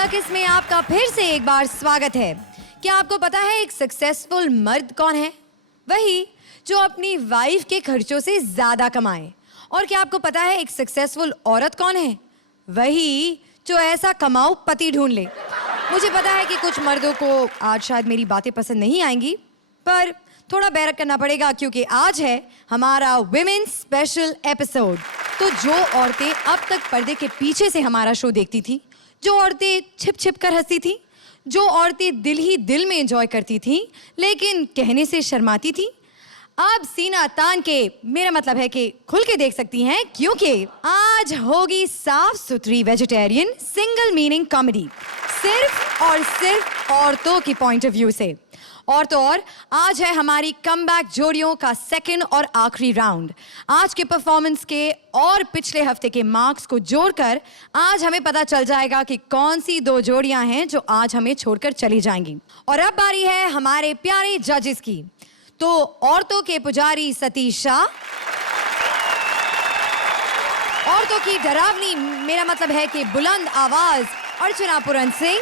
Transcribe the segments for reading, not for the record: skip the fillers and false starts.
Circus में आपका फिर से एक बार स्वागत है। क्या आपको पता है एक सक्सेसफुल मर्द कौन है? वही जो अपनी वाइफ के खर्चों से ज्यादा कमाए। और क्या आपको पता है एक सक्सेसफुल औरत कौन है? वही जो ऐसा कमाऊ पति ढूंढ ले। मुझे पता है कि कुछ मर्दों को आज शायद मेरी बातें पसंद नहीं आएंगी, पर थोड़ा बेरक करना पड़ेगा क्योंकि आज है हमारा विमेन स्पेशल एपिसोड। तो जो औरतें अब तक पर्दे के पीछे से हमारा शो देखती थी, जो औरतें छिप छिप कर हंसती थी, जो औरतें दिल ही दिल में एंजॉय करती थी लेकिन कहने से शर्माती थी, अब सीना तान के, मेरा मतलब है कि खुल के देख सकती हैं, क्योंकि आज होगी साफ सुथरी वेजिटेरियन सिंगल मीनिंग कॉमेडी, सिर्फ और सिर्फ औरतों की पॉइंट ऑफ व्यू से। और तो और आज है हमारी कमबैक जोड़ियों का सेकंड और आखिरी राउंड। आज के परफॉर्मेंस के और पिछले हफ्ते के मार्क्स को जोड़कर आज हमें पता चल जाएगा कि कौन सी दो जोड़ियां हैं जो आज हमें छोड़कर चली जाएंगी। और अब बारी है हमारे प्यारे जजेस की। तो औरतों के पुजारी सतीश शाह, औरतों की डरावनी, मेरा मतलब है कि बुलंद आवाज, अर्चना पूरन सिंह,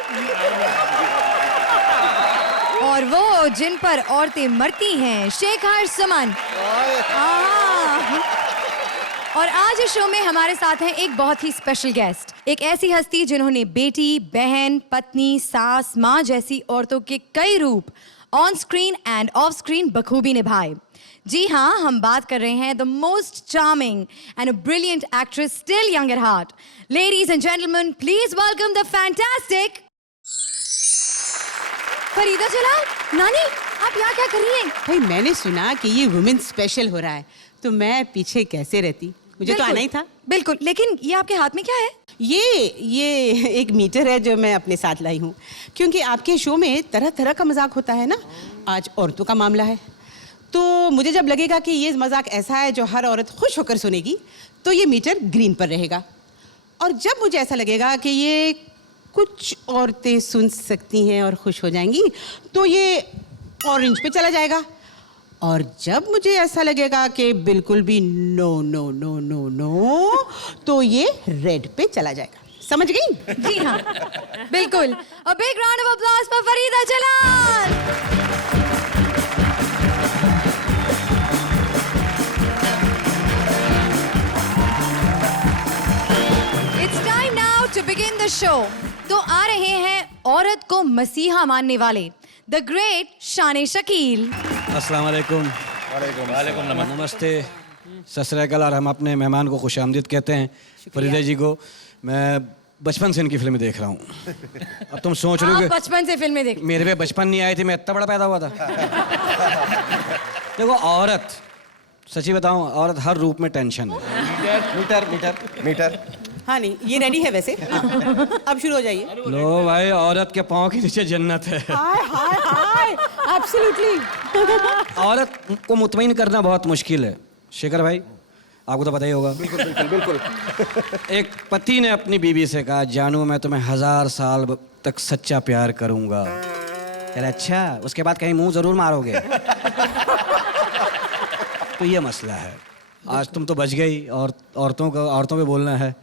और वो जिन पर औरतें मरती हैं, शेखर सुमन। और आज इस शो में हमारे साथ हैं एक बहुत ही स्पेशल गेस्ट, एक ऐसी हस्ती जिन्होंने बेटी, बहन, पत्नी, सास, माँ जैसी औरतों के कई रूप on screen and off screen बखूबी निभाए। जी हाँ, हम बात कर रहे हैं the most charming and brilliant actress still young at heart. Ladies and gentleman, please welcome the fantastic Farida Jalal. नानी, आप यहाँ क्या कर रही हैं? भाई मैंने सुना कि ये वुमेन स्पेशल हो रहा है, तो मैं पीछे कैसे रहती, मुझे तो आना ही था। बिल्कुल, लेकिन ये आपके हाथ में क्या है? ये एक मीटर है जो मैं अपने साथ लाई हूँ, क्योंकि आपके शो में तरह तरह का मजाक होता है ना। आज औरतों का मामला है, तो मुझे जब लगेगा कि ये मजाक ऐसा है जो हर औरत खुश होकर सुनेगी, तो ये मीटर ग्रीन पर रहेगा। और जब मुझे ऐसा लगेगा कि ये कुछ औरतें सुन सकती हैं और खुश हो जाएंगी, तो ये ऑरेंज पे चला जाएगा। और जब मुझे ऐसा लगेगा कि बिल्कुल भी no no no no no, तो ये रेड पे चला जाएगा। समझ गई? जी हाँ, बिल्कुल। A big round of applause for Farida Jalal. It's time now to begin the show. तो आ रहे हैं औरत को मसीहा मानने वाले द ग्रेट शान शकील। अस्सलाम वालेकुम। वालेकुम नमस्ते, सत श्री अकाल। और हम अपने मेहमान को खुशामदीद कहते हैं, फरीदा जी को। मैं बचपन से इनकी फिल्में देख रहा हूँ। अब तुम सोच रहे हो कि बचपन से फिल्में देख, मेरे पे बचपन नहीं आई थी, मैं इतना बड़ा पैदा हुआ था। देखो, औरत, सच्ची बताऊं, औरत हर रूप में टेंशन है। मीटर हाँ नहीं, ये रेडी है वैसे। अब शुरू हो जाइए। लो भाई, औरत के पाँव के नीचे जन्नत है। हाय हाय हाय, एब्सोल्युटली। औरत को मुतमईन करना बहुत मुश्किल है। शेखर भाई, आपको तो पता ही होगा। बिल्कुल। एक पति ने अपनी बीवी से कहा, जानू मैं तुम्हें 1000 साल तक सच्चा प्यार करूंगा। कह रहा, अच्छा, उसके बाद कहीं मुंह जरूर मारोगे। तो ये मसला है। आज तुम तो बच गई, और औरतों पे बोलना है।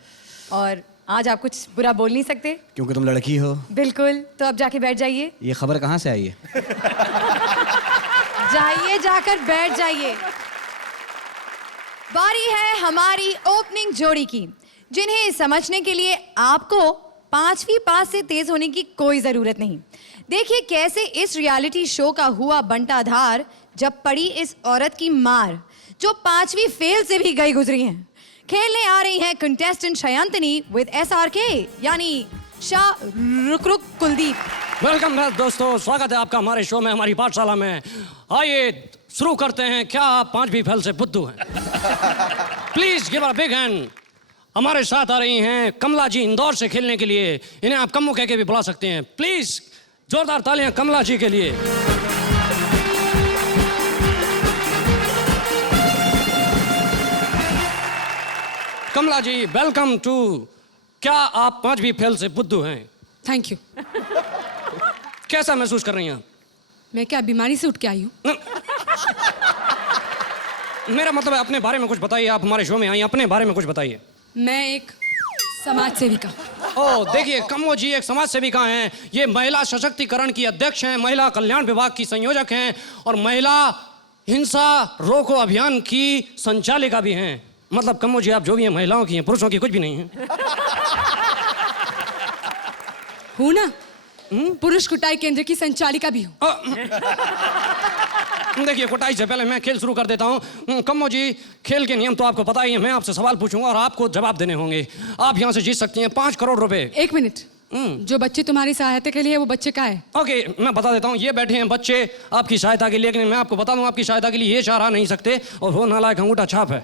और आज आप कुछ बुरा बोल नहीं सकते क्योंकि तुम लड़की हो। बिल्कुल, तो अब जाके बैठ जाइए। ये खबर कहाँ से आई है? जाइए, जाकर बैठ जाइए। बारी है हमारी ओपनिंग जोड़ी की, जिन्हें समझने के लिए आपको 5वीं पास से तेज होने की कोई जरूरत नहीं। देखिए कैसे इस रियलिटी शो का हुआ बंटाधार जब पड़ी इस औरत की मार, जो 5वीं फेल से भी गई गुजरी हैं। खेलने आ रही हैं कंटेस्टेंट शयंतनी विद SRK, यानी शाह रुक कुलदीप। वेलकम बैक दोस्तों, स्वागत है आपका हमारे शो में, हमारी पाठशाला में। आइए शुरू करते हैं। क्या आप 5वीं फेल से बुद्धू हैं? Please give a big hand. हमारे साथ आ रही हैं कमला जी, इंदौर से खेलने के लिए। इन्हें आप कम्मू कह के भी बुला सकते हैं। प्लीज जोरदार तालियां कमला जी के लिए। कमला जी, वेलकम टू क्या आप 5वीं फेल से बुद्धू हैं? Thank you. कैसा महसूस कर रही हैं आप? मैं क्या बीमारी से उठ के आई हूँ? मेरा मतलब है अपने बारे में कुछ बताइए। आप हमारे शो में आई, अपने बारे में कुछ बताइए। मैं एक समाज सेविका। ओ देखिए, कम्मो जी एक समाज सेविका हैं, ये महिला सशक्तिकरण की अध्यक्ष हैं, महिला कल्याण विभाग की संयोजक हैं और महिला हिंसा रोको अभियान की संचालिका भी हैं। मतलब कम्मो जी आप जो भी हैं महिलाओं की हैं, पुरुषों की कुछ भी नहीं है। हूँ ना, पुरुष कुटाई केंद्र की संचालिका भी हूँ। देखिए, कुटाई से पहले मैं खेल शुरू कर देता हूँ। कम्मो जी, खेल के नियम तो आपको पता ही है। मैं आपसे सवाल पूछूंगा और आपको जवाब देने होंगे। आप यहाँ से जीत सकती हैं 5 करोड़ रुपए। 1 मिनट, जो बच्चे तुम्हारी सहायता के लिए है वो बच्चे का है? ओके, मैं बता देता हूँ। ये बैठे हैं बच्चे आपकी सहायता के लिए, लेकिन मैं आपको बता दूँ आपकी सहायता के लिए ये चाह नहीं सकते और वो नालायक अंगूठा छाप है।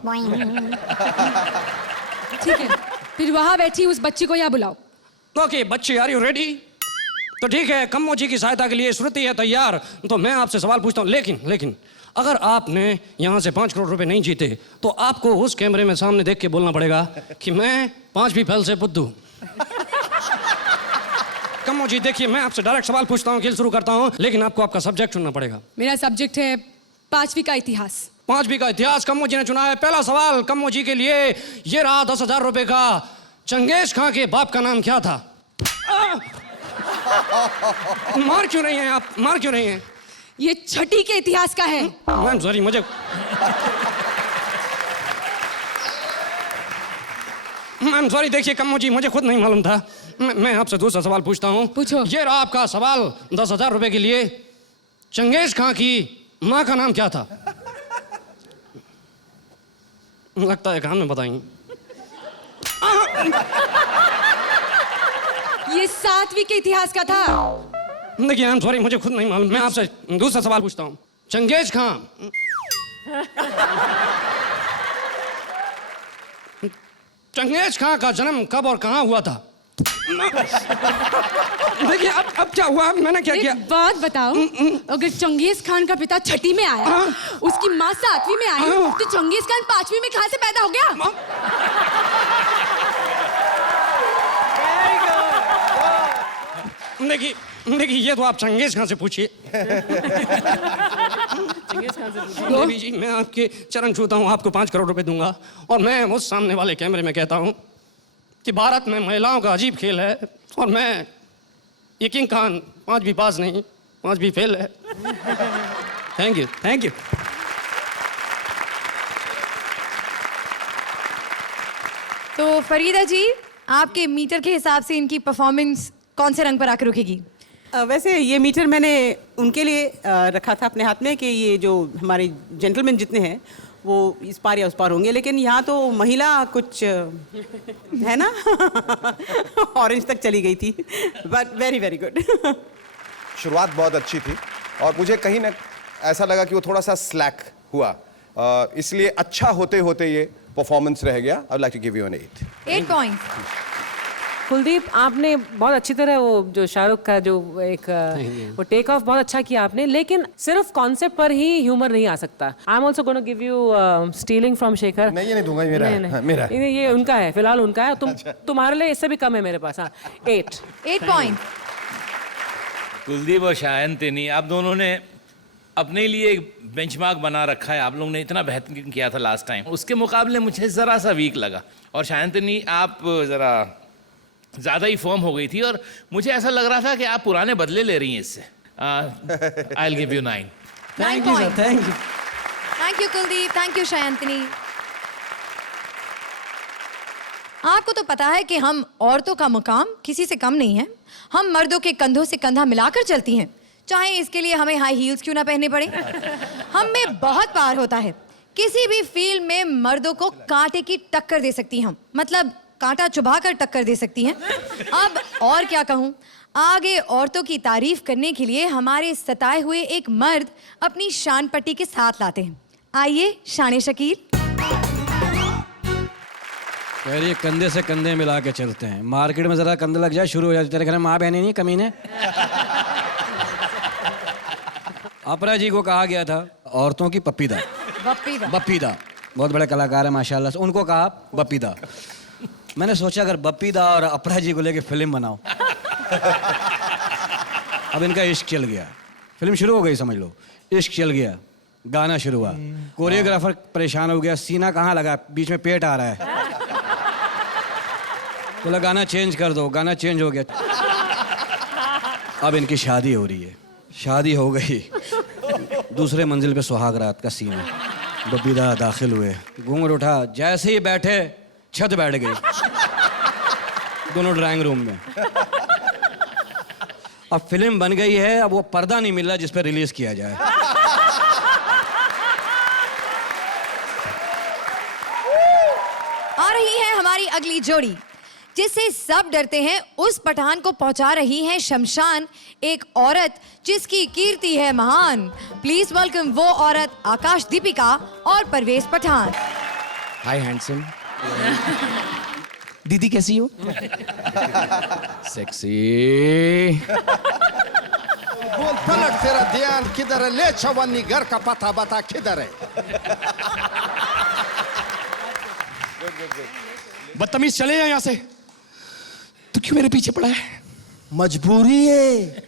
ठीक है, फिर वहां बैठी उस बच्ची को यहाँ बुलाओ। ओके बच्चे, आर यू रेडी? तो ठीक है, कम्मो जी की सहायता के लिए श्रुति है तैयार। तो मैं आपसे सवाल पूछता हूँ, लेकिन अगर आपने यहाँ से 5 करोड़ रुपए नहीं जीते तो आपको उस कैमरे में सामने देख के बोलना पड़ेगा कि मैं 5वीं फेल से बुद्धू। कम्मो जी देखिए, मैं आपसे डायरेक्ट सवाल पूछता हूँ, खेल शुरू करता हूँ, लेकिन आपको आपका सब्जेक्ट चुनना पड़ेगा। मेरा सब्जेक्ट है 5वीं का इतिहास। 5वीं का इतिहास कम्मो जी ने चुना है। पहला सवाल कम्मो जी के लिए ये रहा 10,000 रुपए का। चंगेज खां के बाप का नाम क्या था? मार क्यों नहीं है आप? मार क्यों नहीं है? ये छठी के इतिहास का है। मैम सॉरी, मुझे मैम सॉरी। देखिए कम्मो जी, मुझे खुद नहीं मालूम था। मैं आपसे दूसरा सवाल पूछता हूँ। पूछो। ये रहा आपका सवाल 10,000 रुपए के लिए। चंगेज खां की माँ का नाम क्या था? लगता है कान में बताएंगे। ये 7वीं के इतिहास का था। देखिए आई एम सॉरी, मुझे खुद नहीं मालूम। मैं आपसे दूसरा सवाल पूछता हूँ। चंगेज खां चंगेज खां का जन्म कब और कहाँ हुआ था? देखिए अब क्या हुआ, मैंने क्या किया? एक बात बताओ, अगर चंगेज खान का पिता छठी में आया, उसकी माँ 7वीं में आई, तो चंगेज खान 5वीं में कहाँ से पैदा हो गया? देखिए ये तो आप चंगेज खान से पूछिए। देवी जी, मैं आपके चरण छूता हूँ, आपको 5 करोड़ रुपए दूंगा और मैं उस सामने वाले कैमरे में कहता हूँ कि भारत में महिलाओं का अजीब खेल है और मैं ये किंग खान 5वीं पास नहीं 5वीं फेल है। Thank you, thank you. तो फरीदा जी, आपके मीटर के हिसाब से इनकी परफॉर्मेंस कौन से रंग पर आकर रुकेगी? वैसे ये मीटर मैंने उनके लिए रखा था अपने हाथ में कि ये जो हमारे जेंटलमैन जितने हैं वो इस पार या उस पार होंगे, लेकिन यहाँ तो महिला कुछ है ना ऑरेंज तक चली गई थी, बट वेरी वेरी गुड। शुरुआत बहुत अच्छी थी और मुझे कहीं ना ऐसा लगा कि वो थोड़ा सा स्लैक हुआ, इसलिए अच्छा होते होते ये परफॉर्मेंस रह गया। I would like to give you an 8 points. Kuldeep, आपने बहुत अच्छी तरह वो जो शाहरुख का जो एक वो टेक ऑफ बहुत अच्छा किया आपने, लेकिन सिर्फ कॉन्सेप्ट पर ही ह्यूमर नहीं आ सकता। I am also gonna give you stealing from Shekhar. नहीं, ये नहीं दूंगा, ये मेरा है। हाँ, मेरा है। ये उनका है, फिलहाल उनका है। तुम्हारे लिए इससे भी कम है मेरे पास। हाँ, 8 पॉइंट। कुलदीप और शायंतिनी, आप दोनों ने अपने लिए एक बेंचमार्क बना रखा है। आप लोगों ने इतना बेहतरीन किया था लास्ट टाइम, उसके मुकाबले मुझे ज़रा सा वीक लगा। और शायंतिनी, आप ज़रा ज़्यादा ही फॉर्म हो गई थी और मुझे ऐसा लग रहा था कि आप पुराने बदले ले रही हैं इससे। I will give you 9। Thank you sir, thank you. Thank you Kuldeep, thank you Shayantani. आपको तो पता है कि हम औरतों का मुकाम किसी से कम नहीं है। हम मर्दों के कंधों से कंधा मिलाकर चलती हैं, चाहे इसके लिए हमें हाई हील्स क्यों ना पहनने पड़े। हम में बहुत पार होता है। किसी भी फील्ड में मर्दों को कांटे की टक्कर दे सकती हैं हम, मतलब कांटा चुभा कर टक्कर दे सकती हैं। अब और क्या कहूँ, आगे औरतों की तारीफ करने के लिए हमारे सताए हुए एक मर्द अपनी शान पट्टी के साथ लाते हैं। आइए शान शकील। कह रही है कंधे से कंधे मिला के चलते हैं, मार्केट में जरा कंधे लग जाए शुरू हो जाती तेरे घर में माँ बहने नहीं कमीने। अपरा जी को कहा गया था औरतों की पप्पीदा। बप्पीदा बहुत बड़े कलाकार है माशाल्लाह से, उनको कहा बप्पीदा। मैंने सोचा अगर बप्पीदा और अपरा जी को लेके फिल्म बनाओ। अब इनका इश्क चल गया, फिल्म शुरू हो गई समझ लो, इश्क चल गया, गाना शुरू हुआ, कोरियोग्राफर परेशान हो गया, सीना कहाँ लगा, बीच में पेट आ रहा है। बोला गाना चेंज कर दो, गाना चेंज हो गया। अब इनकी शादी हो रही है, शादी हो गई, दूसरे मंजिल पे सुहाग रात का सीन है। बबीदा दाखिल हुए, घूंघट उठा, जैसे ही बैठे छत बैठ गई, दोनों ड्राइंग रूम में। अब फिल्म बन गई है, अब वो पर्दा नहीं मिल रहा जिस पर रिलीज किया जाए। आ रही है हमारी अगली जोड़ी, जिससे सब डरते हैं। उस पठान को पहुंचा रही है शमशान एक औरत जिसकी कीर्ति है महान। प्लीज वेलकम वो औरत, आकाश दीपिका और परवेज पठान। हाय हैंडसम। दीदी कैसी हो? सेक्सी। बोल पलट, तेरा ध्यान किधर है? ले चवन्नी, घर का पता बता किधर है? बदतमीज, चले जाओ यहाँ से। तू क्यों मेरे पीछे पड़ा है? मजबूरी है।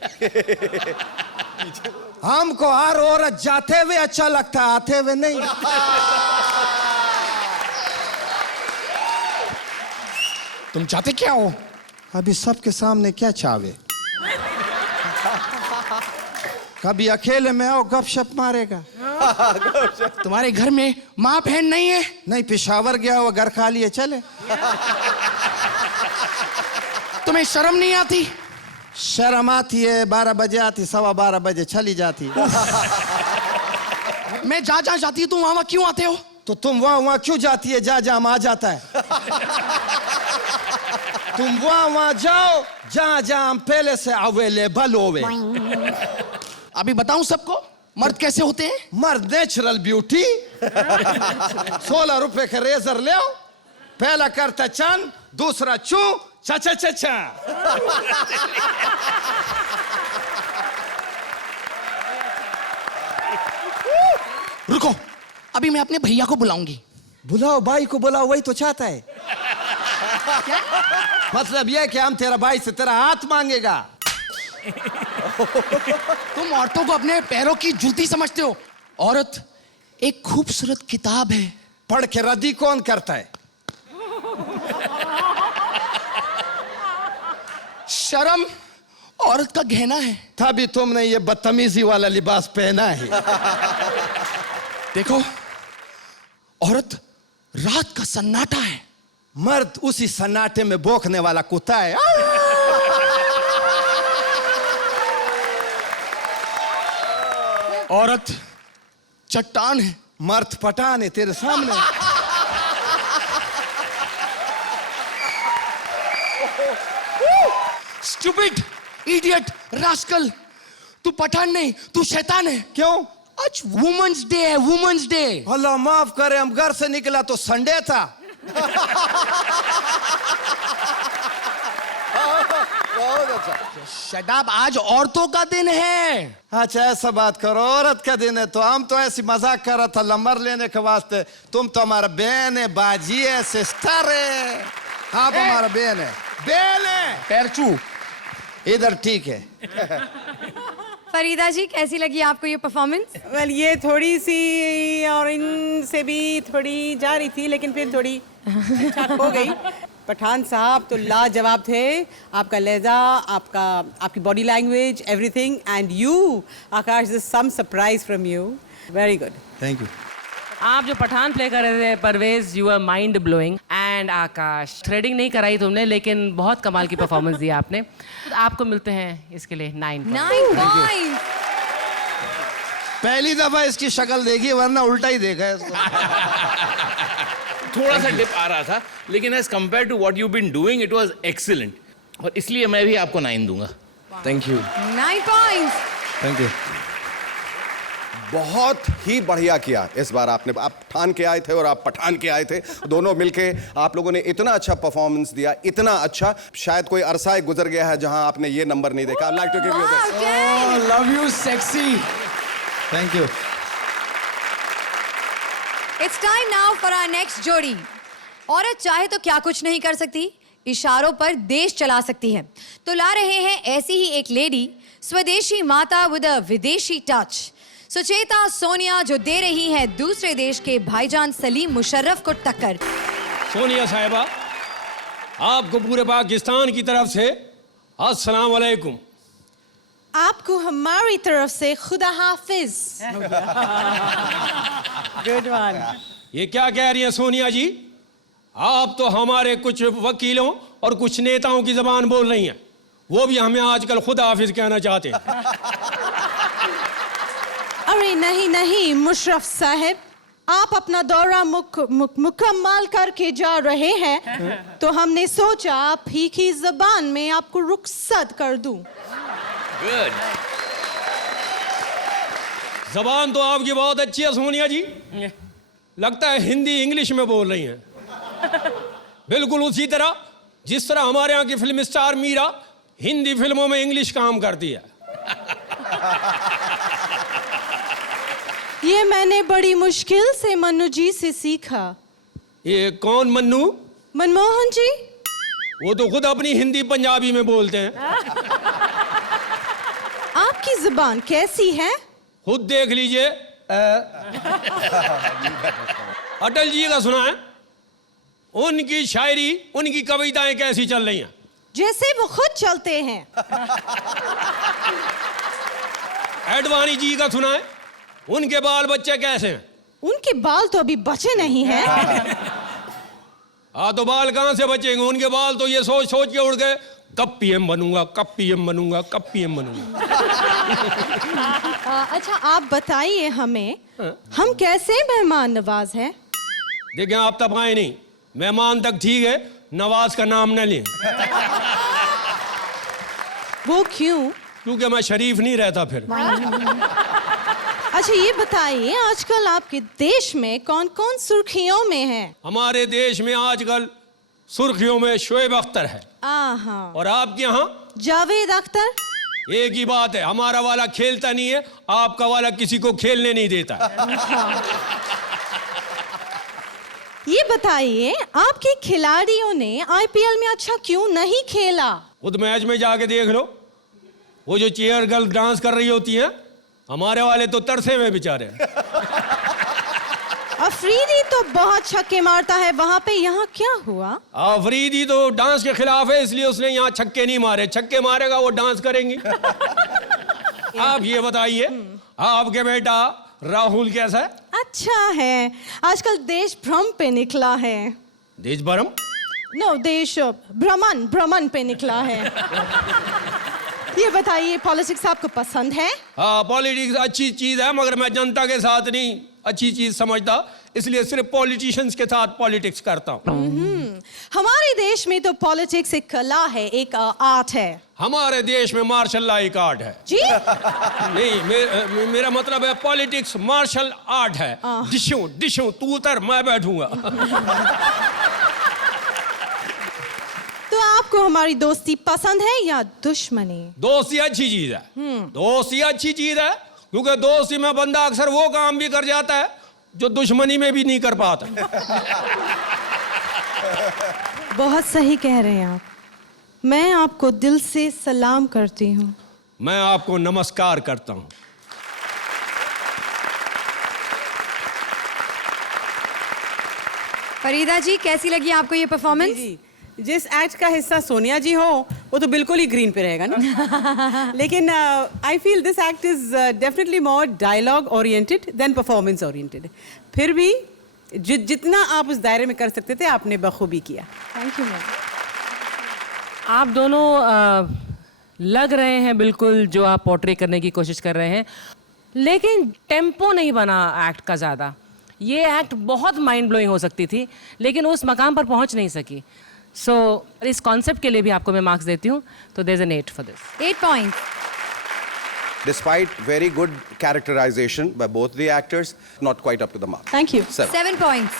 हमको हर औरत जाते हुए अच्छा लगता है, आते हुए नहीं। तुम चाहते क्या हो? अभी सबके सामने क्या चाहे? कभी अकेले में आओ, गपशप मारेगा। तुम्हारे घर में माँ बहन नहीं है? नहीं, पेशावर गया हुआ, घर खाली है, चले। तुम्हें शर्म नहीं आती? शर्म आती है, 12 बजे आती, 12:15 बजे चली जाती। मैं जहाँ जहाँ जाती हूँ तुम वहाँ क्यों आते हो? तो तुम वहाँ क्यों जाती है? जा जा आ जाता है। तुम वहाँ जाओ जहाँ हम पहले से अवेलेबल होवे। अभी बताऊं सबको मर्द कैसे होते हैं? मर्द नेचुरल ब्यूटी। 16 रुपए का रेजर ले आओ, पहला करता चन, दूसरा चू, चा चा चा चा। रुको, अभी मैं अपने भैया को बुलाऊंगी। बुलाओ, भाई को बुलाओ, वही तो चाहता है। मतलब यह कि हम तेरा भाई से तेरा हाथ मांगेगा। तुम औरतों को अपने पैरों की जूती समझते हो। औरत एक खूबसूरत किताब है, पढ़ के रद्दी कौन करता है? शर्म औरत का गहना है। तभी तुमने ये बदतमीजी वाला लिबास पहना है। देखो, औरत रात का सन्नाटा है, मर्द उसी सन्नाटे में भौंकने वाला कुत्ता है। औरत चट्टान है, मर्द पठान है तेरे सामने। Stupid, idiot, rascal. तू पठान नहीं, तू शैतान है। क्यों? आज वुमेन्स डे है, वुमेन्स डे। अल्लाह माफ करे, हम घर से निकला तो संडे था। शट अप, आज औरतों का दिन है। अच्छा ऐसा बात करो, औरत का दिन है तो हम तो ऐसी मजाक कर रहा था नंबर लेने के वास्ते। तुम तो हमारा बहन है, बाजी है, सिस्टर है। आप हमारा बहन है, बहन है। पैरचू इधर ठीक है। फरीदा जी, कैसी लगी आपको ये परफॉर्मेंस? वेल, ये थोड़ी सी और इनसे भी थोड़ी जा रही थी, लेकिन फिर थोड़ी ठीक हो गई। पठान साहब तो लाजवाब थे। आपका लहजा, आपकी body language, everything, and you Akash, this some surprise from you. Very good. Thank you. आप जो पठान प्ले कर रहे थे Parvez, you are mind blowing. And Akash, threading नहीं कराई तुमने, लेकिन बहुत कमाल की परफॉर्मेंस दी आपने। तो आपको मिलते हैं इसके लिए 9 पॉइंट। पहली दफा इसकी शक्ल देखी, वरना उल्टा ही देखा है इसको। थोड़ा सा डिप आ रहा था, लेकिन as compared to what you been doing it was excellent, और इसलिए मैं भी आपको 9 दूंगा। Thank you. 9 points. Thank you. बहुत ही बढ़िया किया इस बार आपने। आप ठान के आए थे और आप पठान के आए थे, दोनों मिलके आप लोगों ने इतना अच्छा परफॉर्मेंस दिया, इतना अच्छा। शायद कोई अरसा गुजर गया है जहां आपने ये नंबर नहीं देखा। I'd like to give you this. Love you sexy. Thank you. It's time now for our next जोड़ी। औरत चाहे तो क्या कुछ नहीं कर सकती, इशारों पर देश चला सकती है। तो ला रहे हैं ऐसी ही एक लेडी, स्वदेशी माता विद अ विदेशी टच, सुचेता सोनिया, जो दे रही है दूसरे देश के भाईजान सलीम मुशर्रफ को टक्कर। सोनिया साहिबा, आपको पूरे पाकिस्तान की तरफ से अस्सलाम वालेकुम। आपको हमारी तरफ से खुदा हाफिज। Good one. ये क्या कह रही है सोनिया जी? आप तो हमारे कुछ वकीलों और कुछ नेताओं की जबान बोल रही हैं, वो भी हमें आजकल खुदा हाफिज कहना चाहते हैं। अरे नहीं नहीं मुशर्रफ साहब, आप अपना दौरा मुकम्मल करके जा रहे हैं तो हमने सोचा आप ही की जबान में आपको रुखसत कर दूं। गुड। जबान तो आपकी बहुत अच्छी है सोनिया जी, लगता है हिंदी इंग्लिश में बोल रही हैं। बिल्कुल उसी तरह जिस तरह हमारे यहाँ की फिल्म स्टार मीरा हिंदी फिल्मों में इंग्लिश काम करती है। ये मैंने बड़ी मुश्किल से मन्नू जी से सीखा। ये कौन मन्नू? मनमोहन जी। वो तो खुद अपनी हिंदी पंजाबी में बोलते हैं। आपकी जुबान कैसी है? खुद देख लीजिए। अटल जी का सुना है? उनकी शायरी, उनकी कविताएं कैसी चल रही हैं? जैसे वो खुद चलते हैं। एडवाणी जी का सुना है? उनके बाल बच्चे कैसे हैं? उनके बाल तो अभी बचे नहीं हैं। तो बाल कहां से बचेंगे? उनके बाल तो ये सोच सोच के उड़ गए, कब पीएम बनूंगा, कब पीएम बनूंगा, कब पीएम बनूंगा। अच्छा आप बताइए हमें, हम कैसे मेहमान नवाज हैं? देखें आप तब आए नहीं, मेहमान तक ठीक है, नवाज का नाम न लें। वो क्यों? क्योंकि मैं शरीफ नहीं रहता फिर। अच्छा ये बताइए, आजकल आपके देश में कौन कौन सुर्खियों में है? हमारे देश में आजकल सुर्खियों में शोएब अख्तर है। आहा। और आपके यहाँ? जावेद अख्तर। एक ही बात है, हमारा वाला खेलता नहीं है, आपका वाला किसी को खेलने नहीं देता। ये बताइए, आपके खिलाड़ियों ने आईपीएल में अच्छा क्यों नहीं खेला? खुद मैच में जाके देख लो, वो जो चेयर गर्ल डांस कर रही होती है, हमारे वाले तो तरसे में बेचारे। अफरीदी तो बहुत छक्के मारता है वहां पे, यहाँ क्या हुआ? अफरीदी तो डांस के खिलाफ है, इसलिए उसने यहाँ छक्के नहीं मारे। छक्के मारेगा वो डांस करेंगी। आप ये बताइए, आपके बेटा राहुल कैसा है? अच्छा है, आजकल देश भ्रम पे निकला है। देश भ्रम? नो, देश भ्रमण पे निकला है। ये बताइए, पॉलिटिक्स आपको पसंद है? हाँ, पॉलिटिक्स अच्छी चीज है, मगर मैं जनता के साथ नहीं अच्छी चीज समझता, इसलिए सिर्फ पॉलिटिशियंस के साथ पॉलिटिक्स करता हूँ। हमारे देश में तो पॉलिटिक्स एक कला है, एक आर्ट है। हमारे देश में मार्शल लॉ एक आर्ट है। जी? नहीं, मेरा मतलब है पॉलिटिक्स मार्शल आर्ट है। डिशों तू उतर, मैं बैठूंगा। तो आपको हमारी दोस्ती पसंद है या दुश्मनी? दोस्ती अच्छी चीज है। दोस्ती अच्छी चीज है, क्योंकि दोस्ती में बंदा अक्सर वो काम भी कर जाता है जो दुश्मनी में भी नहीं कर पाता। बहुत सही कह रहे हैं आप। मैं आपको दिल से सलाम करती हूँ। मैं आपको नमस्कार करता हूँ। फरीदा जी, कैसी लगी आपको ये परफॉर्मेंस? जी, जिस एक्ट का हिस्सा सोनिया जी हो वो तो बिल्कुल ही ग्रीन पे रहेगा ना। लेकिन I feel this act is definitely more dialogue oriented than performance oriented. फिर भी जितना आप उस दायरे में कर सकते थे आपने बखूबी किया। Thank you ma'am. आप दोनों लग रहे हैं बिल्कुल जो आप पोर्ट्रे करने की कोशिश कर रहे हैं, लेकिन टेम्पो नहीं बना एक्ट का ज़्यादा। ये एक्ट बहुत माइंड ब्लोइंग हो सकती थी, लेकिन उस मकाम पर पहुंच नहीं सकी। सो इस कॉन्सेप्ट के लिए भी आपको मैं मार्क्स देती हूँ, तो there is an 8 for this. 8 points. Despite very good characterization by both the actors, not quite up to the mark. Thank you. 7 points.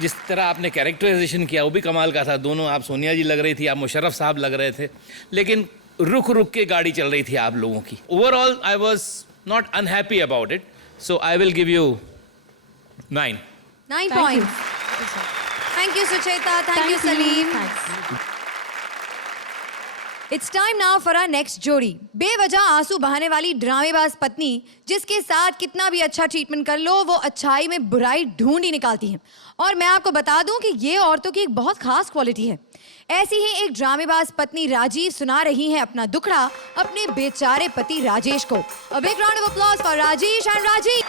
जिस तरह आपने कैरेक्टराइजेशन किया वो भी कमाल का था। दोनों, आप सोनिया जी लग रही थी, आप मुशर्रफ साहब लग रहे थे, लेकिन रुक रुक के गाड़ी चल रही थी आप लोगों की। Overall I was not unhappy about it, so I will give you 9 points. Thank you Sucheta, thank you Salim. It's time now for our next जोड़ी। बेवजह आंसू बहाने वाली ड्रामेबाज पत्नी जिसके साथ कितना भी अच्छा ट्रीटमेंट कर लो वो अच्छाई में बुराई ढूंढ ही निकालती है। और मैं आपको बता दूं कि ये औरतों की एक बहुत खास क्वालिटी है। ऐसी ही एक ड्रामेबाज पत्नी राजीव सुना रही है अपना दुखड़ा अपने बेचारे पति राजेश को। A big round of applause for Rajesh and Rajeev.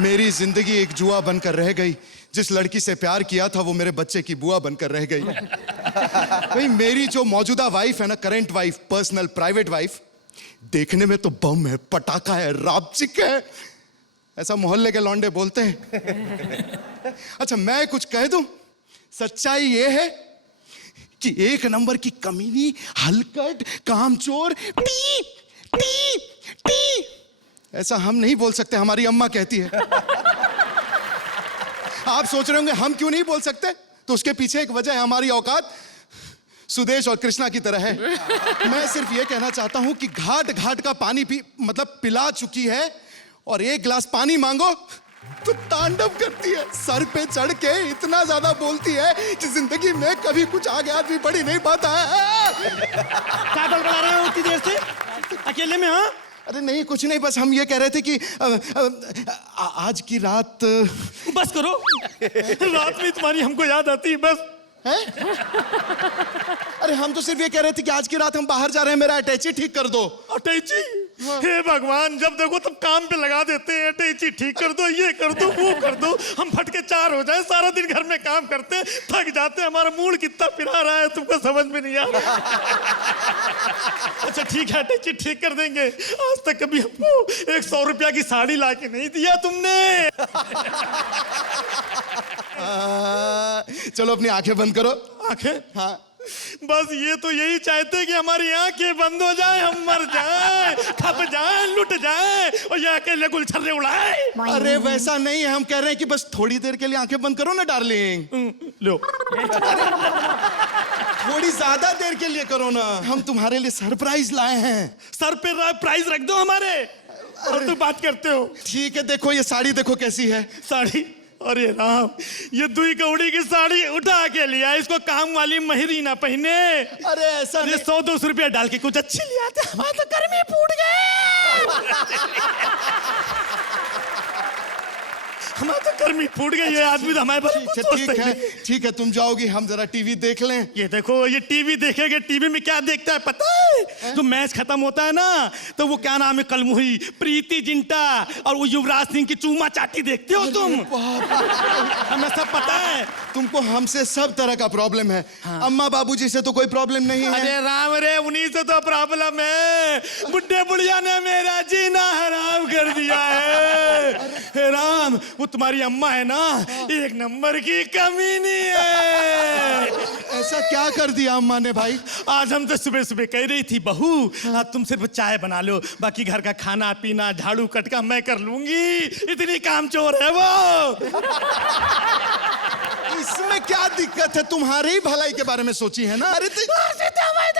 मेरी जिंदगी एक जुआ बनकर रह गई। जिस लड़की से प्यार किया था वो मेरे बच्चे की बुआ बनकर रह गई। भाई मेरी जो मौजूदा वाइफ है ना, current wife, personal private wife, देखने में तो बम है, पटाखा है, रापचिक है, ऐसा मोहल्ले के लौंडे बोलते हैं। अच्छा मैं कुछ कह दूं, सच्चाई ये है कि एक नंबर की कमीनी, हलकट, कामचोर, टी टी टी, ऐसा हम नहीं बोल सकते, हमारी अम्मा कहती है। आप सोच रहे होंगे हम क्यों नहीं बोल सकते, तो उसके पीछे एक वजह है, हमारी औकात सुदेश और कृष्णा की तरह है। मैं सिर्फ ये कहना चाहता हूं कि घाट घाट का पानी पिला चुकी है, और एक गिलास पानी मांगो तो तांडव करती है, सर पे चढ़ के इतना ज्यादा बोलती है कि जिंदगी में कभी कुछ आगे आदमी बढ़ ही नहीं पाता है। क्या बड़बड़ा रहे हो उतनी देर से अकेले में? हाँ अरे नहीं कुछ नहीं, बस हम ये कह रहे थे कि आज की रात। बस करो, रात में तुम्हारी हमको याद आती है बस। है? अरे हम तो सिर्फ ये कह रहे थे कि आज की रात हम बाहर जा रहे हैं, मेरा अटैची ठीक कर दो। अटैची? हे भगवान, जब देखो तब काम पे लगा देते हैं, अटैची ठीक कर दो, ये कर दो, वो कर दो। हम फटके चार हो जाए, सारा दिन घर में काम करते हैं, थक जाते हैं, हमारा मूड कितना पिरा रहा है तुमको समझ में नहीं आ रहा। अच्छा ठीक है, अटैची ठीक कर देंगे। आज तक कभी हमको 100 रुपया की साड़ी ला के नहीं दिया तुमने। चलो अपनी आंखें बंद करो। आंखें? हाँ बस ये तो यही चाहते हैं कि हमारी आंखें बंद हो जाए, हम मर जाएं, खप जाएं, लुट जाएं, और ये अकेले गुलछर्रे उड़ाए। अरे वैसा नहीं है, हम कह रहे हैं कि बस थोड़ी देर के लिए आंखें बंद करो ना डार्लिंग। लो थोड़ी ज्यादा देर के लिए करो ना, हम तुम्हारे लिए सरप्राइज लाए हैं। सर पे प्राइज रख दो हमारे, और तुम बात करते हो। ठीक है, देखो ये साड़ी देखो कैसी है। साड़ी? अरे राम, ये दुई कौड़ी की साड़ी उठा के लिया, इसको काम वाली महिरी ना पहने। अरे ऐसा ये 100-200 रुपया डाल के कुछ अच्छी ले आते, हमारे तो घर में फूट गए। हमारे तो गर्मी फूट गई है, आदमी तो हमारे पास। ठीक है तुम जाओगी, हम जरा टीवी देख लें। ये देखो, ये टीवी देखेंगे, टीवी में क्या देखता है पता है? तो मैच खत्म होता है ना, तो वो क्या नाम है, कलमुही, प्रीति जिंटा और वो युवराज सिंह की चूमा चाटी देखते हो तुम? हमें सब पता है। तुमको हमसे सब तरह का प्रॉब्लम है। हाँ। अम्मा बाबूजी से तो कोई प्रॉब्लम नहीं है। अरे राम रे, उन्हीं से तो प्रॉब्लम है। बुढ़े बुढ़िया ने मेरा जीना हराम कर दिया है। राम, वो तुम्हारी अम्मा है ना, एक नंबर की कमीनी है। ऐसा क्या कर दिया अम्मा ने भाई? आज हम तो सुबह सुबह कह रही थी, बहू आज तुम सिर्फ चाय बना लो, बाकी घर का खाना पीना झाड़ू कटका मैं कर लूंगी। इतनी कामचोर है वो। इसमें क्या दिक्कत है? तुम्हारी ही भलाई के बारे में सोची है ना। अरे तो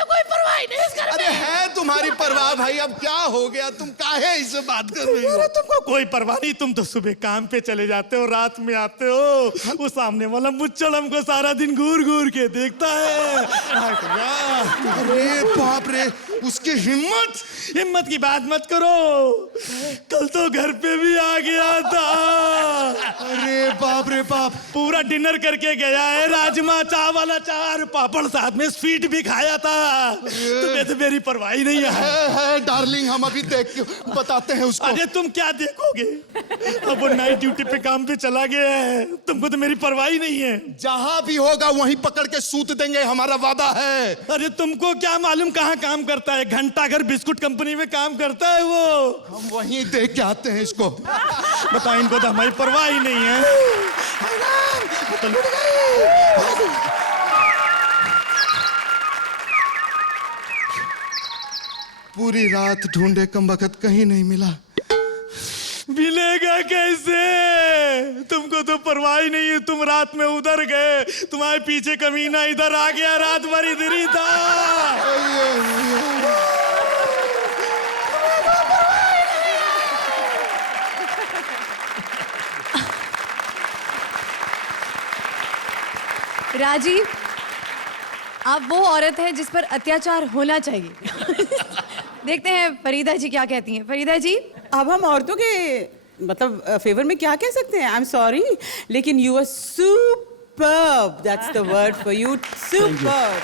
कोई परवाह नहीं। अरे है तुम्हारी परवाह भाई, अब क्या हो गया, तुम काहे इससे बात कर रही हो? तुमको कोई परवाह नहीं, तुम तो सुबह काम पे चले जाते हो, रात में आते हो, वो सामने वाला मुच्चड़ हमको सारा दिन घूर घूर के देखता है। अरे बाप रे, उसकी हिम्मत की बात मत करो, कल तो घर पे भी आ गया था। अरे बाप रे बाप, पूरा डिनर करके गया है, राजमा चावल अचार पापड़, साथ में स्वीट भी खाया था। तुम्हें तो मेरी परवाह नहीं है। डार्लिंग, हम अभी देख के बताते हैं उसको। अरे तुम क्या देखोगे, अब वो नाइट ड्यूटी पे काम पे चला गया है, तुमको तो मेरी परवाह नहीं है। जहां भी होगा वहीं पकड़ के सूत देंगे, हमारा वादा है। अरे तुमको क्या मालूम कहाँ काम करता है? घंटाघर बिस्कुट कंपनी में काम करता है वो। हम वहीं देख के आते हैं इसको। बताओ, इनको तो हमारी परवाह ही नहीं है। तो लुट गए। पूरी रात ढूंढे, कमबख्त कहीं नहीं मिला। मिलेगा कैसे? तुमको तो परवाह ही नहीं है। तुम रात में उधर गए, तुम्हारे पीछे कमीना इधर आ गया, रात भर इधर ही था। राजीव, आप वो औरत हैं जिस पर अत्याचार होना चाहिए। देखते हैं फरीदा जी क्या कहती हैं। फरीदा जी, अब हम औरतों के मतलब फेवर में क्या कह सकते हैं? आई एम सॉरी, लेकिन you are superb, that's the word for you, superb.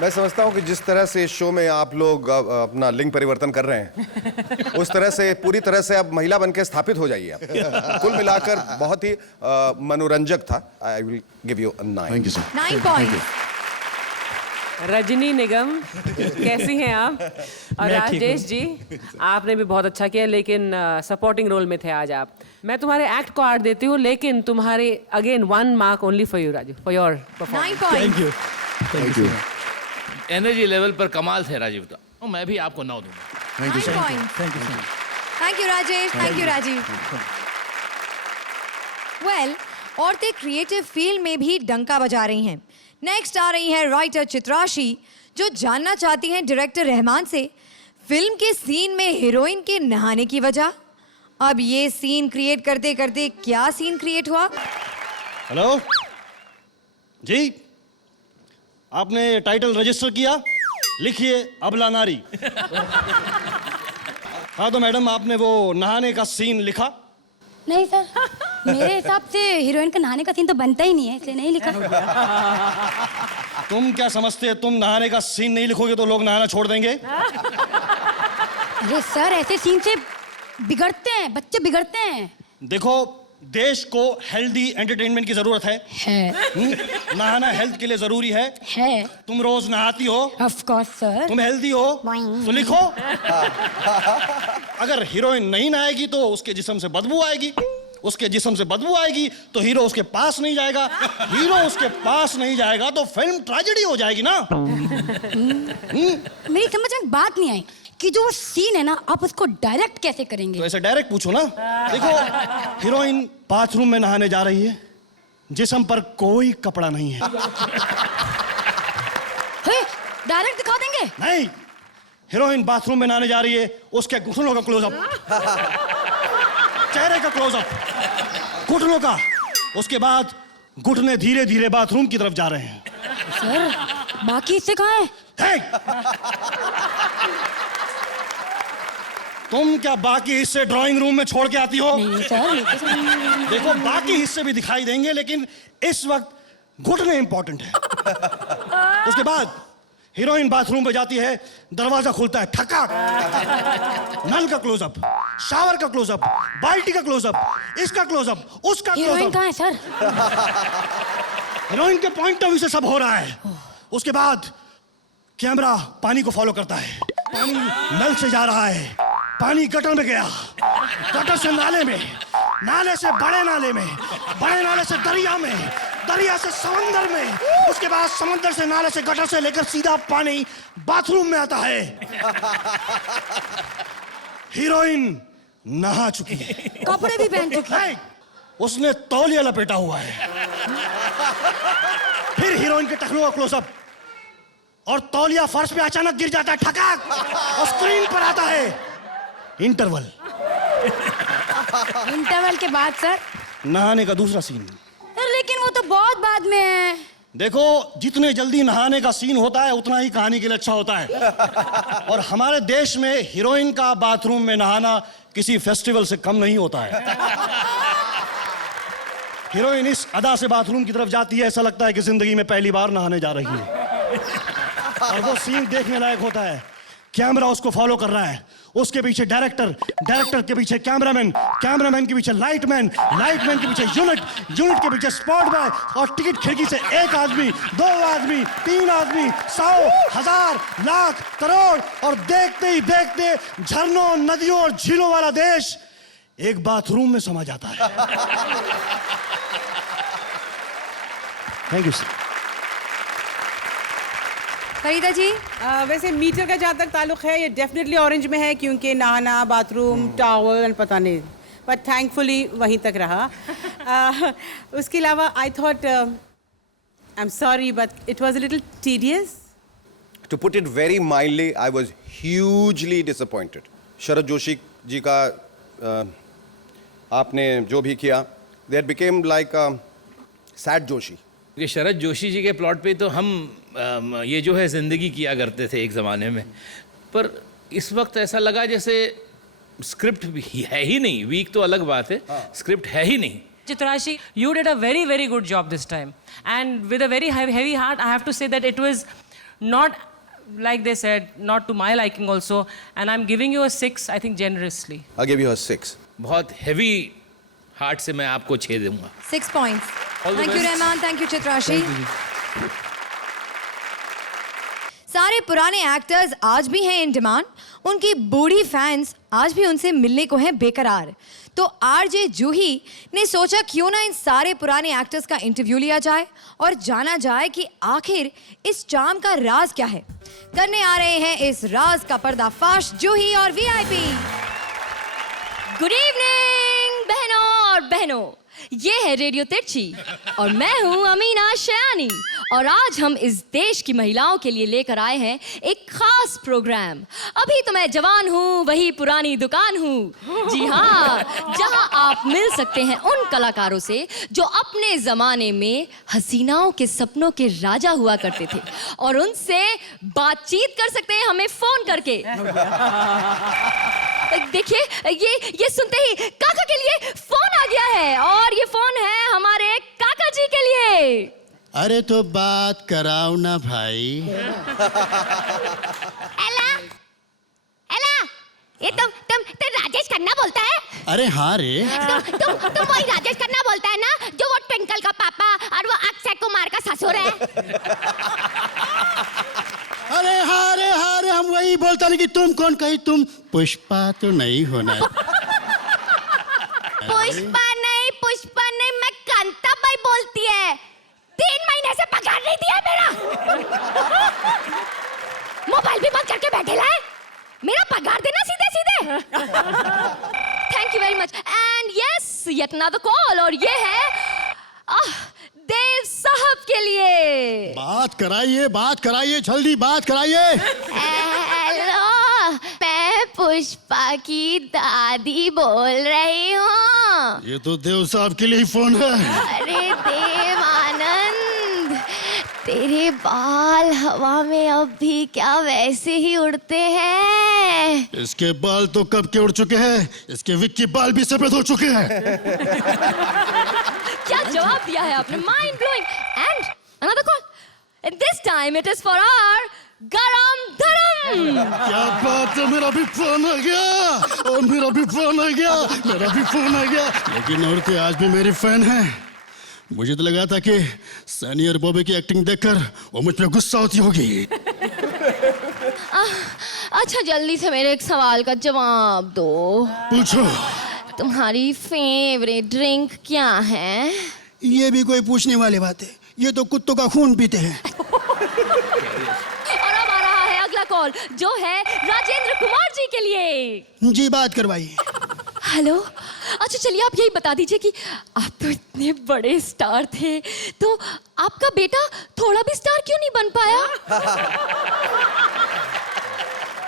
मैं समझता हूँ कि जिस तरह से इस शो में आप लोग अपना लिंग परिवर्तन कर रहे हैं, उस तरह से पूरी तरह से अब महिला बन के स्थापित हो जाइए आप। कुल मिलाकर बहुत ही मनोरंजक था। I will give you 9। Thank you sir. 9 point. Rajni Nigam, कैसी हैं आप? और राजेश जी, आपने भी बहुत अच्छा किया, लेकिन सपोर्टिंग रोल में थे आज आप। मैं तुम्हारे एक्ट को 8 देती हूँ, लेकिन तुम्हारे again 1 mark only for you Raju, for your 9 point. Thank you. Energy level पर कमाल थे राजीव का, और मैं भी आपको 9 दूंगा। Thank you sir. Thank you Rajesh, thank you Rajeev. Well, औरतें क्रिएटिव फील्ड में भी डंका बजा रही हैं। नेक्स्ट आ रही है राइटर चित्राशी, जो जानना चाहती हैं डायरेक्टर रहमान से फिल्म के सीन में हीरोइन के नहाने की वजह। अब ये सीन क्रिएट करते करते क्या सीन क्रिएट हुआ? हेलो जी, आपने टाइटल रजिस्टर किया? लिखिए अबला नारी। हाँ तो मैडम, आपने वो नहाने का सीन लिखा? नहीं सर, मेरे हिसाब से हीरोइन का नहाने का सीन तो बनता ही नहीं है, इसलिए नहीं लिखा। तुम क्या समझते हैं, तुम नहाने का सीन नहीं लिखोगे तो लोग नहाना छोड़ देंगे? अरे सर, ऐसे सीन से बिगड़ते हैं, बच्चे बिगड़ते हैं। देखो, देश को हेल्दी एंटरटेनमेंट की जरूरत है। नहाना हेल्थ के लिए जरूरी है। तुम रोज नहाती हो? Of course sir. तुम हेल्दी हो तो लिखो। अगर हीरोइन नहीं नहाएगी तो उसके जिस्म से बदबू आएगी, उसके जिस्म से बदबू आएगी तो हीरो उसके पास नहीं जाएगा, हीरो उसके पास नहीं जाएगा तो फिल्म ट्रेजेडी हो जाएगी ना। मेरी समझ में बात नहीं आई कि जो वो सीन है ना, आप उसको डायरेक्ट कैसे करेंगे? तो ऐसे डायरेक्ट पूछो ना। देखो, हीरोइन बाथरूम में नहाने जा रही है, जिस्म पर कोई कपड़ा नहीं है। डायरेक्ट दिखा देंगे? नहीं, हीरोइन बाथरूम में नहाने जा रही है, उसके घुटनों का क्लोजअप, चेहरे का क्लोजअप, घुटनों का, उसके बाद घुटने धीरे धीरे बाथरूम की तरफ जा रहे हैं। सर, बाकी हिस्से कहाँ है? तुम क्या बाकी हिस्से ड्राइंग रूम में छोड़ के आती हो? नहीं सर, देखो, बाकी हिस्से भी दिखाई देंगे, लेकिन इस वक्त घुटने इंपॉर्टेंट है। उसके बाद हीरोइन बाथरूम में जाती है, दरवाजा खुलता है, ठकाक, नल का क्लोजअप, शावर का क्लोजअप, बाल्टी का क्लोजअप, इसका क्लोजअप, उसका हीरोइन क्लोजअप। कहाँ है सर? हीरोइन के पॉइंट ऑफ व्यू से सब हो रहा है। उसके बाद कैमरा पानी को फॉलो करता है, पानी नल से जा रहा है, पानी गटर में गया, गटर से नाले में, नाले से बड़े नाले में, बड़े नाले से दरिया में, दरिया से समंदर में, उसके बाद समंदर से, नाले से, गटर से लेकर सीधा पानी बाथरूम में आता है। हीरोइन नहा चुकी है, कपड़े भी पहन चुकी है, उसने तौलिया लपेटा हुआ है। फिर हीरोइन के टखनों का क्लोजअप, और तौलिया फर्श पे अचानक गिर जाता है, ठकाक, और स्क्रीन पर आता है इंटरवल। इंटरवल के बाद सर? नहाने का दूसरा सीन। सर लेकिन वो तो बहुत बाद में है। देखो, जितने जल्दी नहाने का सीन होता है उतना ही कहानी के लिए अच्छा होता है। और हमारे देश में हीरोइन का बाथरूम में नहाना किसी फेस्टिवल से कम नहीं होता है। हीरोइन इस अदा से बाथरूम की तरफ जाती है, ऐसा लगता है कि जिंदगी में पहली बार नहाने जा रही है। और वो सीन देखने लायक होता है। कैमरा उसको फॉलो कर रहा है, उसके पीछे डायरेक्टर, डायरेक्टर के पीछे कैमरामैन, कैमरामैन के पीछे लाइटमैन, लाइटमैन के पीछे यूनिट, यूनिट के पीछे स्पॉट बॉय, और टिकट खिड़की से 1 आदमी, 2 आदमी, 3 आदमी, 100, 1000, लाख, करोड़, और देखते ही देखते झरनों, नदियों और झीलों वाला देश एक बाथरूम में समा जाता है। Thank you sir. Farida ji, वैसे मीटर का जहाँ तक ताल्लुक है, ये डेफिनेटली ऑरेंज में है, क्योंकि नहाना, बाथरूम, टॉवल, पता नहीं, बट थैंकफुली वहीं तक रहा। उसके अलावा I thought, I am sorry but it was a little tedious. To put it very mildly, I was hugely disappointed. Sharad Joshi ji का आपने जो भी किया, that became like a sad Joshi. कि शरद जोशी जी के प्लॉट पे तो हम ये जो है जिंदगी किया करते थे एक ज़माने में, पर इस वक्त ऐसा लगा जैसे स्क्रिप्ट भी है ही नहीं। वीक तो अलग बात है, स्क्रिप्ट है ही नहीं। Chitrashi, you did a very, very good job this time. And with a very heavy heart, I have to say that it was not, like they said, not to my liking also. And I'm giving you a 6, I think, generously. I'll give you a 6. बहुत heavy heart से मैं आपको 6 दूंगा। 6 points. All the Thank you, best. Rahman. Thank you, Chitrashi. सारे पुराने actors आज भी हैं इन डिमांड. उनकी बूढ़ी फैंस आज भी उनसे मिलने को हैं बेकरार. तो आरजे जूही ने सोचा क्यों ना इन सारे पुराने एक्टर्स का इंटरव्यू लिया जाए और जाना जाए कि आखिर इस चार्म का राज क्या है. करने आ रहे हैं इस राज का पर्दाफाश जूही और वीआईपी. गुड इवनिंग बहनों और बहनों, ये है रेडियो तिरछी और मैं हूँ अमीना शयानी और आज हम इस देश की महिलाओं के लिए लेकर आए हैं एक खास प्रोग्राम. अभी तो मैं जवान हूँ, वही पुरानी दुकान हूँ. जी हाँ, जहाँ आप मिल सकते हैं उन कलाकारों से जो अपने जमाने में हसीनाओं के सपनों के राजा हुआ करते थे और उनसे बातचीत कर सकते हैं हमें फोन करके. देखिए, ये सुनते ही काका के लिए फोन आ गया है और ये फोन है हमारे काका जी के लिए. अरे तो बात कराओ ना भाई. एला, एला, ये तुम राजेश खन्ना बोलता है? अरे हाँ रे. तुम वही राजेश खन्ना बोलता है ना जो वो ट्विंकल का पापा और वो अक्षय कुमार का ससुर है? अरे हाँ रे हम वही बोलता नहीं कि तुम कौन कही. तुम पुष्पा तो नहीं होना. पुष्पा नहीं, मैं कांता बाई बोलती है. 3 महीने से पगार नहीं दिया मेरा. मोबाइल भी बंद करके बैठे लाए. मेरा पगार देना सीधे. Thank you very much. And yes, yet another call और ये है देव साहब के लिए. बात कराइए जल्दी बात कराइए. हेलो, मैं पुष्पा की दादी बोल रही हूँ. ये तो देव साहब के लिए ही फोन है. अरे देव आनंद, तेरे बाल हवा में अब भी क्या वैसे ही उड़ते हैं? इसके बाल तो कब के उड़ चुके हैं. इसके विक के बाल भी सफेद हो चुके हैं. क्या जवाब दिया है आपने? Mind blowing. And another call. And this time it is for our Garam Dharam. क्या बात है, मेरा भी फोन आ गया. और मेरा भी फोन आ गया. लेकिन औरतें आज भी मेरी फैन हैं. मुझे तो लगा था कि सनी और बॉबी की एक्टिंग देखकर वो मुझ पे गुस्सा होती होगी. अच्छा, जल्दी से मेरे एक सवाल का जवाब दो. पूछो. तुम्हारी फेवरेट ड्रिंक क्या है? ये भी कोई पूछने वाली बात है. ये तो कुत्तों का खून पीते हैं. और अब आ रहा है अगला कॉल जो है राजेंद्र कुमार जी के लिए. जी बात करवाइए. हेलो. अच्छा चलिए, आप यही बता दीजिए कि आप तो इतने बड़े स्टार थे, तो आपका बेटा थोड़ा भी स्टार क्यों नहीं बन पाया?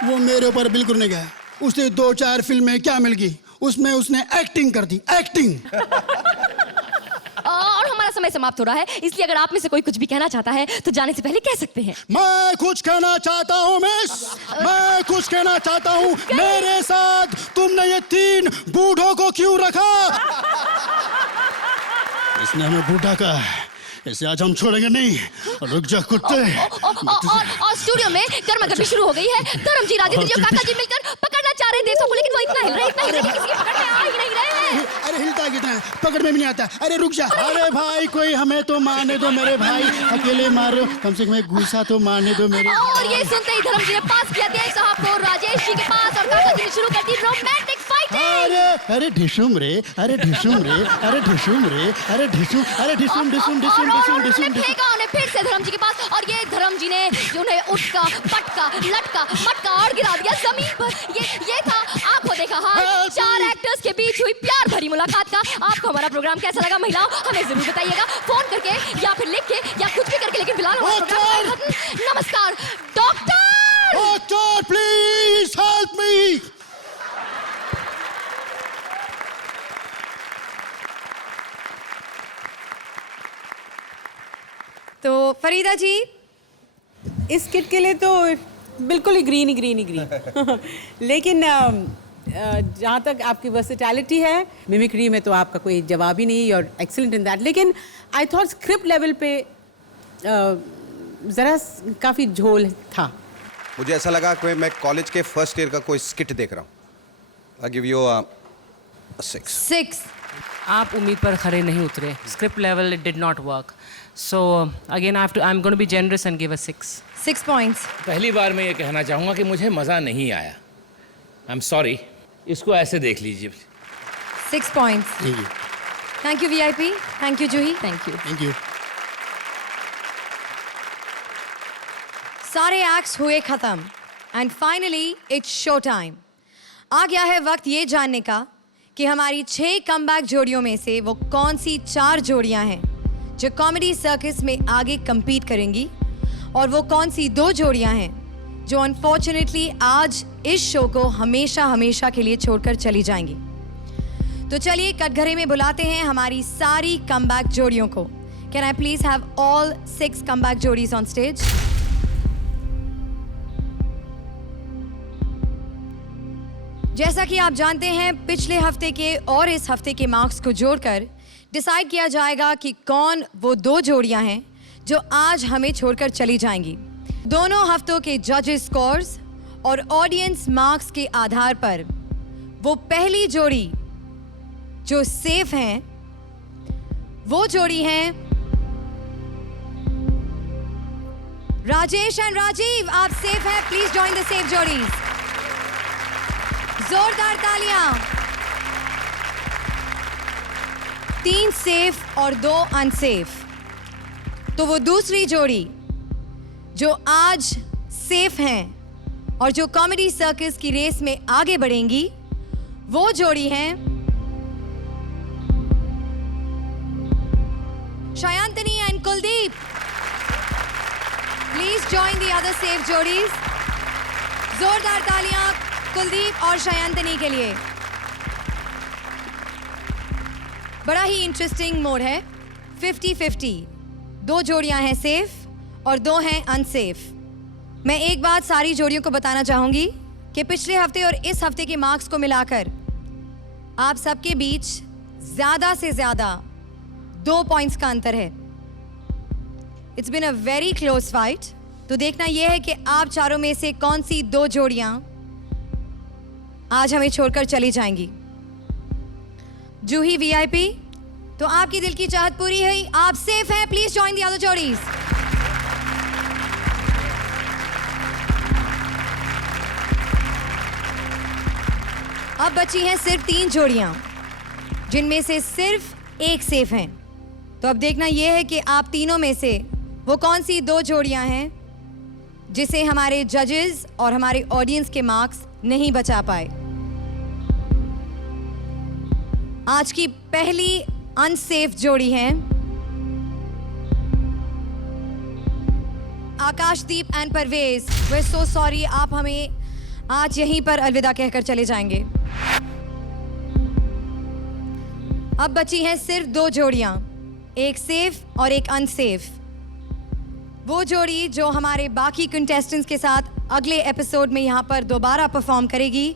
वो मेरे ऊपर बिल्कुल नहीं गया. उसने 2-4 फिल्में क्या मिल गई, उसमें उसने एक्टिंग कर दी. एक्टिंग. और हमारा समय समाप्त हो रहा है, इसलिए अगर आप में से कोई कुछ भी कहना चाहता है तो जाने से पहले कह सकते हैं. मैं कुछ कहना चाहता हूँ मिस. मैं कुछ कहना चाहता हूँ. मेरे साथ तुमने ये 3 बूढ़ों को क्यों रखा? इसने हमें बूढ़ा कहा. इसे आज हम छोड़ेंगे नहीं. रुक जा कुत्ते. और स्टूडियो में गर्मागर्मी शुरू हो गई है. धर्म जी, राजेंद्र जी और काका जी मिलकर पकड़ना चाह रहे हैं देव को, लेकिन वो इतना हिल रहे कि किसी की पकड़ में आ ही नहीं रहे हैं. अरे हिलता कितना है, पकड़ में भी नहीं आता. अरे रुक जा. अरे भाई, कोई हमें तो मारने दो मेरे भाई. अकेले मार रहे हो, कम से कम एक घूसा तो मारने दो मेरे. और ये सुनते ही धर्म जी ने पास किया देव साहब को राजेश जी के पास और काका जी ने शुरू कर दी रोमांटिक फाइटिंग. अरे ढिशुम रे. उन्हें फिर से धर्म जी के पास और ये धर्म जी ने उन्हें उठका पटका लटका मटका और गिरा दिया जमीन पर. ये था आंखों देखा हाल 4 एक्टर्स के बीच हुई प्यार भरी मुलाकात का. आपको हमारा प्रोग्राम कैसा लगा महिलाओं, हमें जरूर बताइएगा. फोन करके या फिर लिख के या कुछ भी करके, लेकिन फिलहाल हमारा प्रोग्राम. नमस्कार doctor, please help me. Farida ji, इस किट के लिए तो बिल्कुल ही ग्रीन लेकिन जहाँ तक आपकी वर्सेटैलिटी है मिमिक्री में तो आपका कोई जवाब ही नहीं, और एक्सीलेंट इन दैट। लेकिन आई थॉट स्क्रिप्ट लेवल पे ज़रा काफ़ी झोल था। मुझे ऐसा लगा कि मैं कॉलेज के फर्स्ट ईयर का कोई स्किट देख रहा हूँ। I give you 6। आप उम्मीद पर खरे नहीं उतरे. Script level it did not work. So again I am going to be generous and give a 6 points. पहली बार मैं ये कहना चाहूँगा कि मुझे मज़ा नहीं आया. आई एम सॉरी. इसको ऐसे देख लीजिए. 6 points. Thank you VIP. Thank you Juhi. Thank you. सारे एक्ट्स हुए खत्म and finally it's show time. आ गया है वक्त ये जानने का कि हमारी 6 कमबैक जोड़ियों में से वो कौन सी 4 जोड़ियां हैं जो कॉमेडी सर्कस में आगे compete करेंगी, और वो कौन सी 2 जोड़ियां हैं जो अनफॉर्चुनेटली आज इस शो को हमेशा हमेशा के लिए छोड़कर चली जाएंगी. तो चलिए कटघरे में बुलाते हैं हमारी सारी कमबैक जोड़ियों को. Can I please have all 6 comeback जोड़ीज on stage. जैसा कि आप जानते हैं पिछले हफ्ते के और इस हफ्ते के मार्क्स को जोड़कर डिसाइड किया जाएगा कि कौन वो 2 जोड़ियां हैं जो आज हमें छोड़कर चली जाएंगी. दोनों हफ्तों के जजेस स्कोर्स और ऑडियंस मार्क्स के आधार पर वो पहली जोड़ी जो सेफ हैं वो जोड़ी हैं राजेश एंड राजीव. आप सेफ हैं. प्लीज जॉइन द सेफ जोड़ीज. जोरदार तालियां. 3 सेफ और 2 अनसेफ. तो वो दूसरी जोड़ी जो आज सेफ हैं और जो कॉमेडी सर्कस की रेस में आगे बढ़ेंगी वो जोड़ी हैं Shayantani and Kuldeep. Please join the other safe जोड़ीज. जोरदार तालियां कुलदीप और शयांतनी के लिए. बड़ा ही इंटरेस्टिंग मोड है. 50-50. 2 जोड़ियां हैं सेफ और 2 हैं अनसेफ. मैं एक बात सारी जोड़ियों को बताना चाहूंगी कि पिछले हफ्ते और इस हफ्ते के मार्क्स को मिलाकर आप सबके बीच ज्यादा से ज्यादा 2 पॉइंट्स का अंतर है. It's been a very close fight. तो देखना यह है कि आप चारों में से कौन सी 2 जोड़ियां आज हमें छोड़कर चली जाएंगी. जूही VIP, तो आपकी दिल की चाहत पूरी हुई. आप सेफ हैं. Please join the other जोड़ीज. अब बची हैं सिर्फ 3 जोड़ियां जिनमें से सिर्फ एक सेफ हैं. तो अब देखना यह है कि आप तीनों में से वो कौन सी 2 जोड़ियां हैं जिसे हमारे जजेस और हमारे ऑडियंस के मार्क्स नहीं बचा पाए. आज की पहली अनसेफ जोड़ी है Akashdeep and Parvez. We so sorry. आप हमें आज यहीं पर अलविदा कहकर चले जाएंगे. अब बची हैं सिर्फ 2 जोड़ियां, एक सेफ और एक अनसेफ. वो जोड़ी जो हमारे बाकी कंटेस्टेंट्स के साथ अगले एपिसोड में यहाँ पर दोबारा परफॉर्म करेगी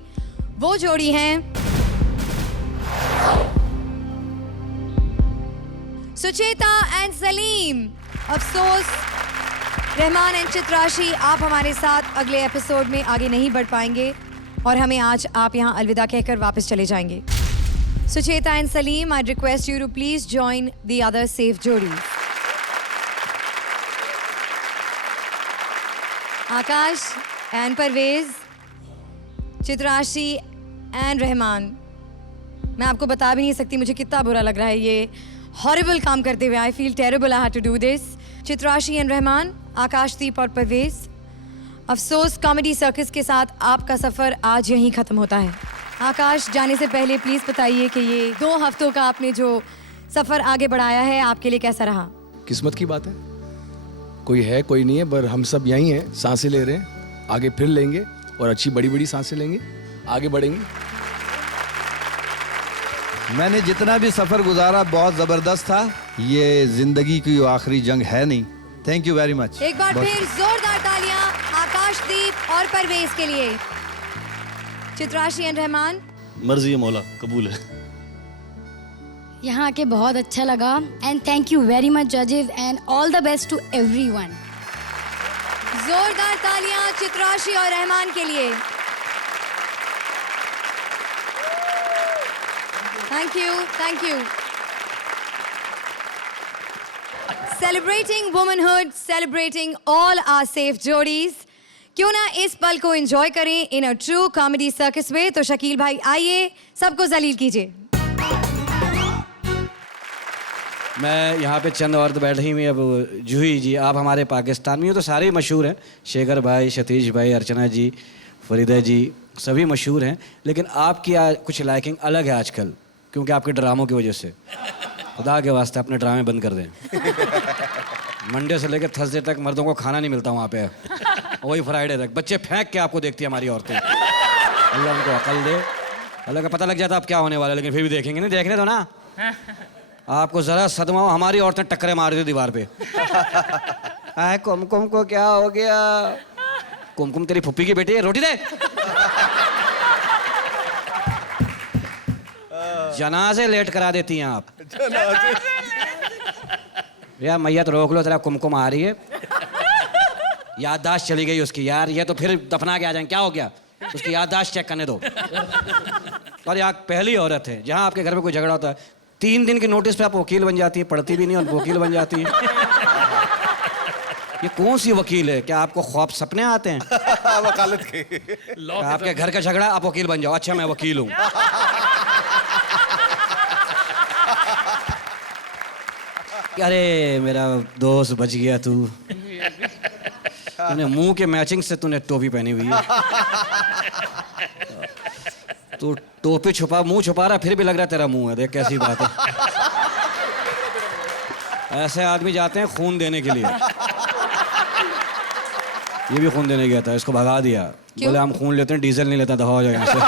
वो जोड़ी हैं सुचेता एंड सलीम. अफसोस रहमान एंड चित्राशी, आप हमारे साथ अगले एपिसोड में आगे नहीं बढ़ पाएंगे और हमें आज आप यहाँ अलविदा कहकर वापस चले जाएंगे. Sucheta and Salim, I request you to please join the other safe जोड़ी. आकाश एंड परवेज, चित्राशी एंड रहमान, मैं आपको बता भी नहीं सकती मुझे कितना बुरा लग रहा है ये हॉरिबल काम करते हुए. I feel terrible. I had to do this. Chitrashi and Rahman, Akashdeep और परवेज, अफसोस कॉमेडी सर्कस के साथ आपका सफ़र आज यहीं ख़त्म होता है. आकाश, जाने से पहले प्लीज़ बताइए कि ये 2 हफ्तों का आपने जो सफ़र आगे बढ़ाया है आपके लिए कैसा रहा. किस्मत की बात है. कोई है कोई नहीं है, पर हम सब यहीं हैं, सांसें ले रहे हैं, आगे फिर लेंगे और अच्छी बड़ी बड़ी सांसें लेंगे, आगे बढ़ेंगे. मैंने जितना भी सफ़र गुजारा बहुत ज़बरदस्त था. ये ज़िंदगी की आखिरी जंग है नहीं. Thank you very much. एक बार फिर जोरदार तालियां आकाशदीप और परवेज के लिए। चित्राशी एंड रहमान। मर्जी है मौला, कबूल है। यहाँ आके बहुत अच्छा लगा and thank you very much जजेस and all the best to everyone. जोरदार तालियां चित्राशी और रहमान के लिए। Thank you, thank you. Celebrating womanhood, celebrating all our safe जोड़ीज। क्यों ना इस पल को एंजॉय करें in a true comedy circus में। तो शकील भाई आइए, सबको जलील कीजिए। मैं यहाँ पे चंद औरत बैठी हुई। अब जूही जी, आप हमारे पाकिस्तान में हो तो सारे ही मशहूर हैं, शेखर भाई, सतीश भाई, अर्चना जी, फरीदा जी, सभी मशहूर हैं, लेकिन आपकी कुछ लाइकिंग अलग है आजकल, क्योंकि आपके ड्रामों की वजह से। खुदा के वास्ते अपने ड्रामे बंद कर दें। मंडे से लेकर थर्सडे तक मर्दों को खाना नहीं मिलता वहाँ पे, वही फ्राइडे तक बच्चे फेंक के आपको देखती है हमारी औरतें। अल्लाह उनको अकल दे। अल्लाह का पता लग जाता अब क्या होने वाला है, लेकिन फिर भी देखेंगे नहीं, देखने दो ना। आपको जरा सदमा हो, हमारी औरतें टक्करे मार दी दीवार पे। आए कुमकुम को क्या हो गया? कुमकुम तेरी फुप्पी की बेटी है, रोटी दे। जनाजे लेट करा देती हैं आप। यार मैया तो रोक लो, तेरा कुमकुम आ रही है। याददाश्त चली गई उसकी यार, ये तो फिर दफना के आ जाएंगे, क्या हो गया? उसकी याददाश्त चेक करने दो। और ये पहली औरत है जहां आपके घर में कोई झगड़ा होता है, 3 दिन के नोटिस पे आप वकील बन जाती है, पढ़ती भी नहीं और वकील बन जाती है। ये कौन सी वकील है? क्या आपको ख्वाब सपने आते हैं? वकालत के। आपके घर का झगड़ा, आप वकील बन जाओ। अच्छा मैं वकील हूँ। अरे मेरा दोस्त बच गया तू। तूने मुंह के मैचिंग से तूने टोपी पहनी हुई है। तू टोपी छुपा, मुंह छुपा रहा, फिर भी लग रहा तेरा मुंह है। देख कैसी बात है। ऐसे आदमी जाते हैं खून देने के लिए। ये भी खून देने गया था, इसको भगा दिया। बोले हम खून लेते हैं, डीजल नहीं लेता, दफा हो जाए यहाँ से।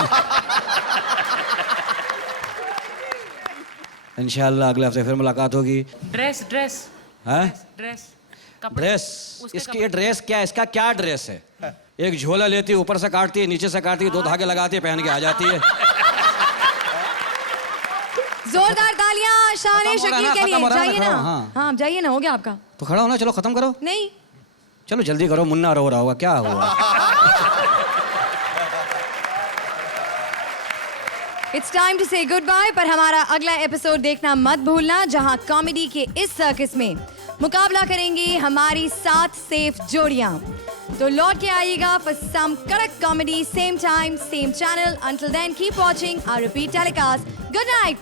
इंशाल्लाह अगले हफ्ते फिर मुलाकात होगी। ड्रेस ड्रेस हाँ ड्रेस ड्रेस, इसकी ये ड्रेस क्या है? इसका क्या ड्रेस है? एक झोला लेती है, ऊपर से काटती है, नीचे से काटती है, 2 धागे लगाती है, पहन के आ जाती है। जोरदार तालियां शान शकील के लिए। जाइए ना। हाँ जाइए ना, हो गया आपका। तो खड़ा होना, चलो खत्म करो। नहीं चलो जल्दी करो, मुन्ना रो रहा होगा, क्या हुआ? इट्स टाइम टू से गुड बाय, पर हमारा अगला एपिसोड देखना मत भूलना, जहां कॉमेडी के इस सर्कस में मुकाबला करेंगी हमारी 7 सेफ जोड़ियां। तो लौट के आइएगा फॉर सम कड़क comedy, same time same channel. Until then keep watching our repeat telecast. Good night.